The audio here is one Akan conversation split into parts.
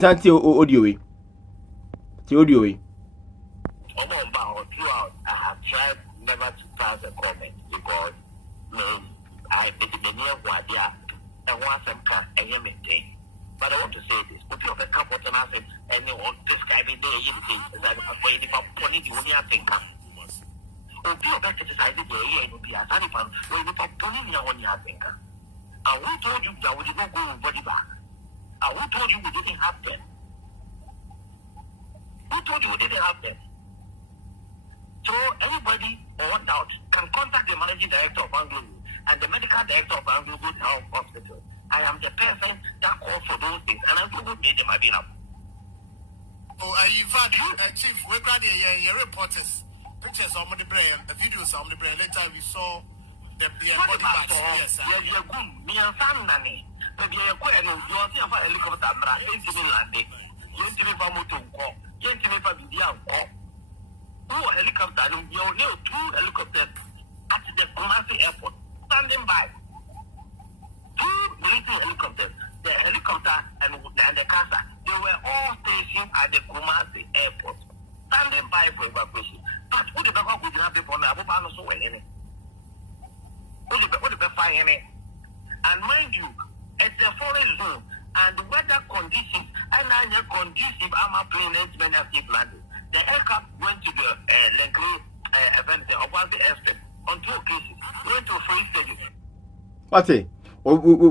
Santi audio. The audio. Throughout, I have tried never to pass a comment because I did the near one, and once I'm cut, I am maintain. But I want to say this: put your couple of nothing, and you want this guy be there, you think that I'm going to put it on your finger. Or do you better decide the day and be a funny fun when you put it on your finger? I who told you that we did not go body back? I who told you we didn't have them? Who told you we didn't have them? So anybody or doubt can contact the managing director of Anglo and the medical director of Anglo Health Hospital. I am the person that calls for those things, and I'm going to make them available. Oh, in fact, Chief, we got your reporters, pictures of the brain, videos of the brain. Later we saw the body bags. Yes, sir. You're good. Me and Sam Nani. Maybe you're quite a helicopter. You're giving for Moto. You're giving for the two helicopters, you know, two helicopters at the Kumasi airport, standing by. Two military helicopters, the helicopter and the Casa, they were all stationed at the Kumasi airport, standing by for evacuation. But who the back would have people now? Who so well in it? Who the fire in it? And mind you, it's a foreign zone, and the weather conditions, and the conducive armor planes, many of people landed. The aircraft went to the Langley event about the airstrip on 2 occasions. Went to free stages. What?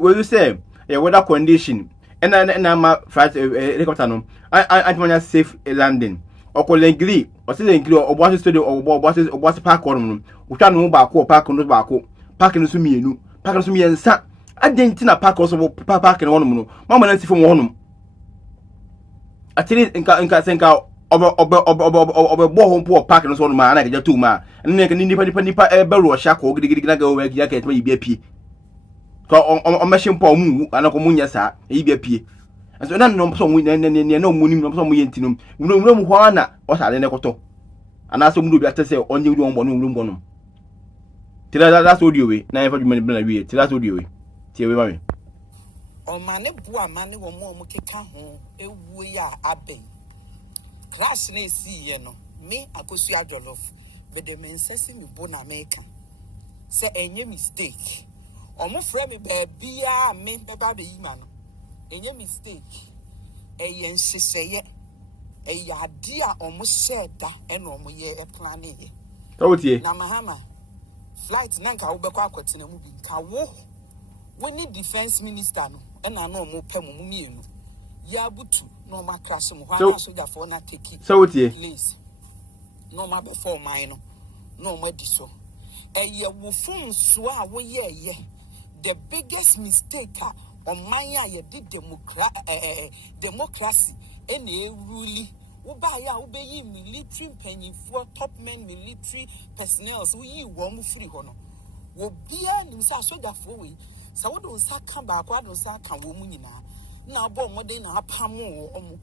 What you say? Weather condition. And I'm a flight helicopter. No, I want to safe landing. Or call Langley, or say Langley, or what is studio, or what's the park on. We can't move back or park on the back. Parking to me, no. Parking to me and sat. I didn't think a park also parking on. Mamma, let's see from one. I tell it in Casenka. Home poor parking on my another 2 ma, and make an independent barrel shackle, go where you get me be a P. On machine poor moon, and a communia, sir, he be a P. And so none no some no moon, no some wintinum, no room Juana, or I never. And I some do better say only one room bonum. Till that's what you way, never you till that's what you way. Till we on my nebua, money or more mukeka home, we are abbey. Class ne see no me akosu adolof but the men sesi me bona maker say enye mistake omo frɛ me baby a me beba be yima no enye mistake eye nhyehyeye eye ade a omo sheda e na omo ye plan e Tawutie na Mahama flight na nka wo bekọ akwatena mu bi nka wo ni defense minister no e na na omo pɛ mu mienu ya butu no ma crash mu hwa so for na take it so please no ma before mine no ma di so eye wo fun so a wo ye the biggest mistake on man ya di democracy ene rule wo ba ya wo be yi military mpanyinfo top men military personnel wo yi wo mu free ho no wo bia nim sa sojafo we sa wo do nsa ka ba kwa do nsa ka wo mu nyina na abo modern na apamo omo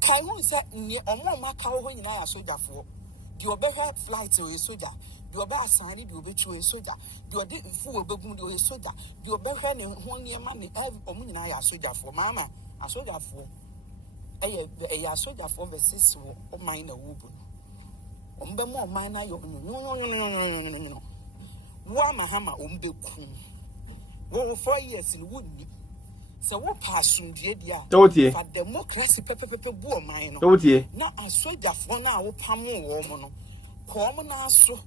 kai hu se ni omo maka ho nyina ya sojafo di obehwe flight o soja di obe asani di obetu o soja di ode fu obegun di o soja di obehwe ne ho niema ne omo nyina ya sojafo mama asojafo ya sojafo versus o man na wo bu ombe mo man na yo no wa Mahama ombeku wo 4 years ni wonni so wo passion die dia for democracy pepepepe bu o man no na asojafo na wo pamo wo mo no ko mo na so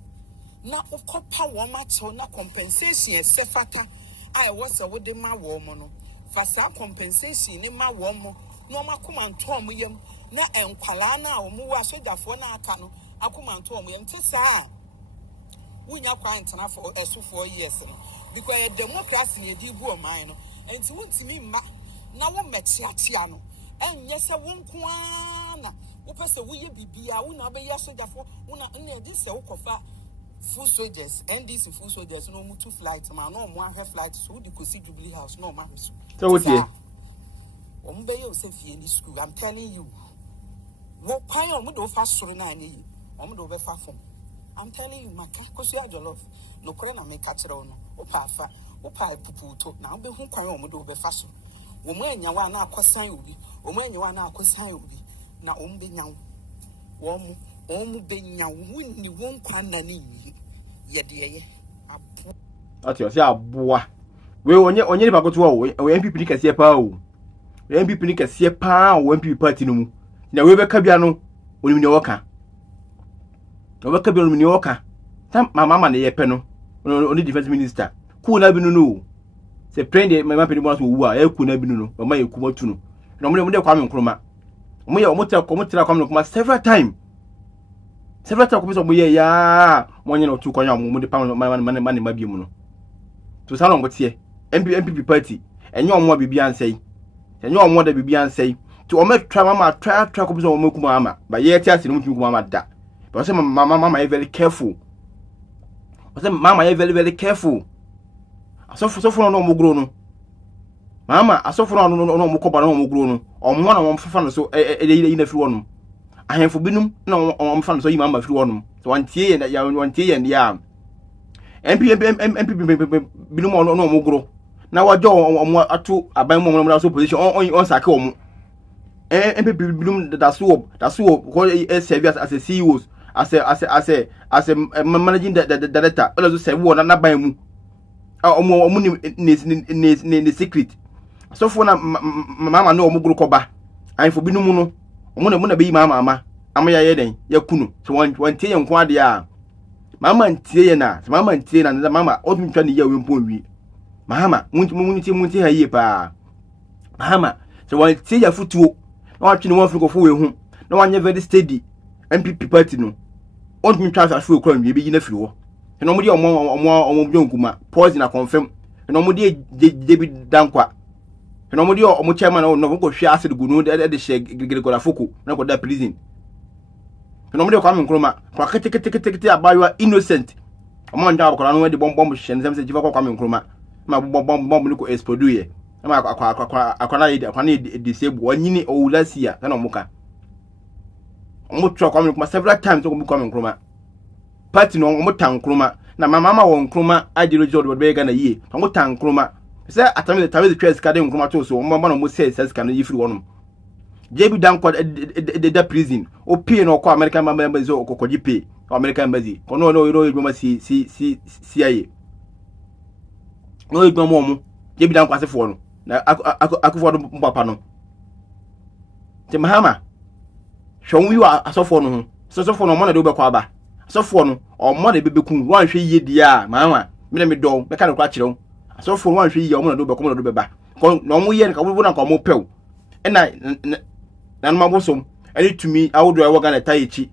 na ukopa wo ma che na compensation sefata ai wo se wo de ma wo mo no fa sa compensation ni ma wo mo no makoma nto mo yam na enkwala na wo mo wa asojafo na aka no akoma nto mo yam te sa wunya kwa intana for eso 4 years no because democracy e di bu o man no enti wontimi ma na wo mechiachia no enye se wonko ana wo pese wo ye bibia wo na be ya sojafo wo na e di se wo kofa full soldiers and these full soldiers no mu two flights ma no mo ahwe flight so di kosi Jubilee House no ma so so what ye o mbe ye o se fie ni school I'm telling you wo kwan o mo do fa soro na ani o mo do be fa fom I'm telling you maka kosi ajolof no kore na me ka kire no o pa afa o pa puputo na o be hu kwan o mo do be fa so wo mo anya wa na akosan obi Omwenye wana akosan obi na ombenya wo benya wonni won kwanna ni ye de ye abo ati o se aboa we onye ba goto wo MPP ni kase pa o MPP ni kase pa o MPP party no mu na we be ka bia no onimi ne woka we ka bia onimi ne woka tam mama na ye pe no oni defense minister ku na bi no se prende mama pe ni mo so wu a e ku na bi no mama ye ku matu no na mo de kwa me nkroma mo ye mo tira kwa me nkroma several time ko so mo ye ya mo nye no tu kwanya mo de pa man ma bi mu no to sa no mo tie MPP party enye omo bibi ansai enye omo da bibi ansai to o me try mama try ko so mo kuma ama ba ye ti ase no mu kuma ama da but say mama is very careful mama is very careful asofo no mo gro no mama asofo no mo koba no mo gro no omo na mo fafa no so e na firi wono ahemfo binum na o mfa no so yi mama firi wono so wantie ye ya MPP binum no mo gro na wajo omo atu aban mo mo so position on sake omo MPP binum da so ko serve as a CEOs as a managing director all so serve wona na ban mu omo ni secret so for na mama no omo gro koba ahemfo binum no omo na be yi mama amaya ye den yakunu so wantie ye nko ade a mama ntie ye na mama ntie na mama odun twa ne ye we mpon wi Mahama munti ha yie pa Mahama so wantie ya futuo na watwe ne wonfo kofo we hu na wanye very steady MPP party no odun twa sa fo kwan wi be yi na firi wo no mo de omo bjonkuma pause na confirm no mo de debi dankwa no mo de omo chairman no ko hwe acid gu no de she gregora foko na ko da prison no mo de kwa menkroma kwa kete abayo innocent omo nda abakora no de bomb hye nsem se jifa kwa menkroma ma bomb ni ko explode ye ma akwana disable wanyini owulasia na omuka omo twa kwa menkroma several times ko kwa menkroma party no omo tankroma na mama won kroma adiro jodo be ga na yie omo tankroma se atame the trace ka de nkroma to so omo na mo say ka no yifiri wonom jebi dan kwa de prison o pay no kwa American member zo okokoji pay American embassy kono no yoma CIA no yoma mo jebi dan kwa sefo no na akufo do papa no te Mahama hwon wi wa asofo no ho sofo no mo na de obekwa ba asofo no o mo na bebekun wan hwe yie dia Mahama me me do me ka no kwa kirew asofo wan hwe yie o mo na do bekwa mo na do beba no mo yie na ka wo na ka mo pew na mabosom ani tumi awodo a woga na tayichi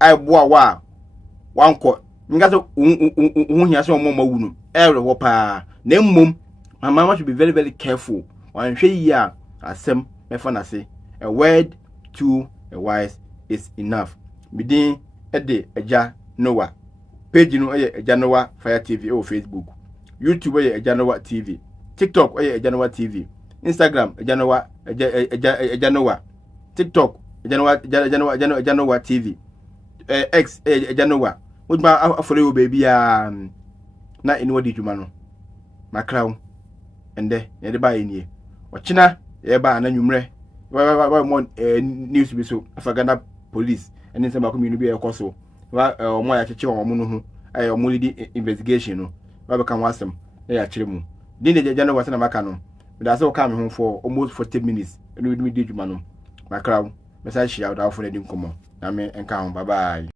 ai boa wa wanko ngaso hia se omo mawu no ere wo pa na mmom mama should be very very careful wan hwe yi a asem mefa na se a word to a wise is enough bidin ede eja Noah page no eja Noah Fire TV o Facebook YouTube eja Noah TV TikTok eja Noah TV Instagram eja Noah TikTok eja Noah TV X eja Noah wodma afore o baby na eno di dwuma no makraw ende ye de ba enie ochina ye ba na nwumre wa mo news bi so afagana police eni se ba community bi e koso wa omo ya cheche omo no hu omo lead investigation no wa be kan wasem na ya kire mu din de eja Noah se na maka no da se o ka me hu for almost 40 minutes eno di dwuma no makraw message ya da for the nkomo na me enka ho bye bye.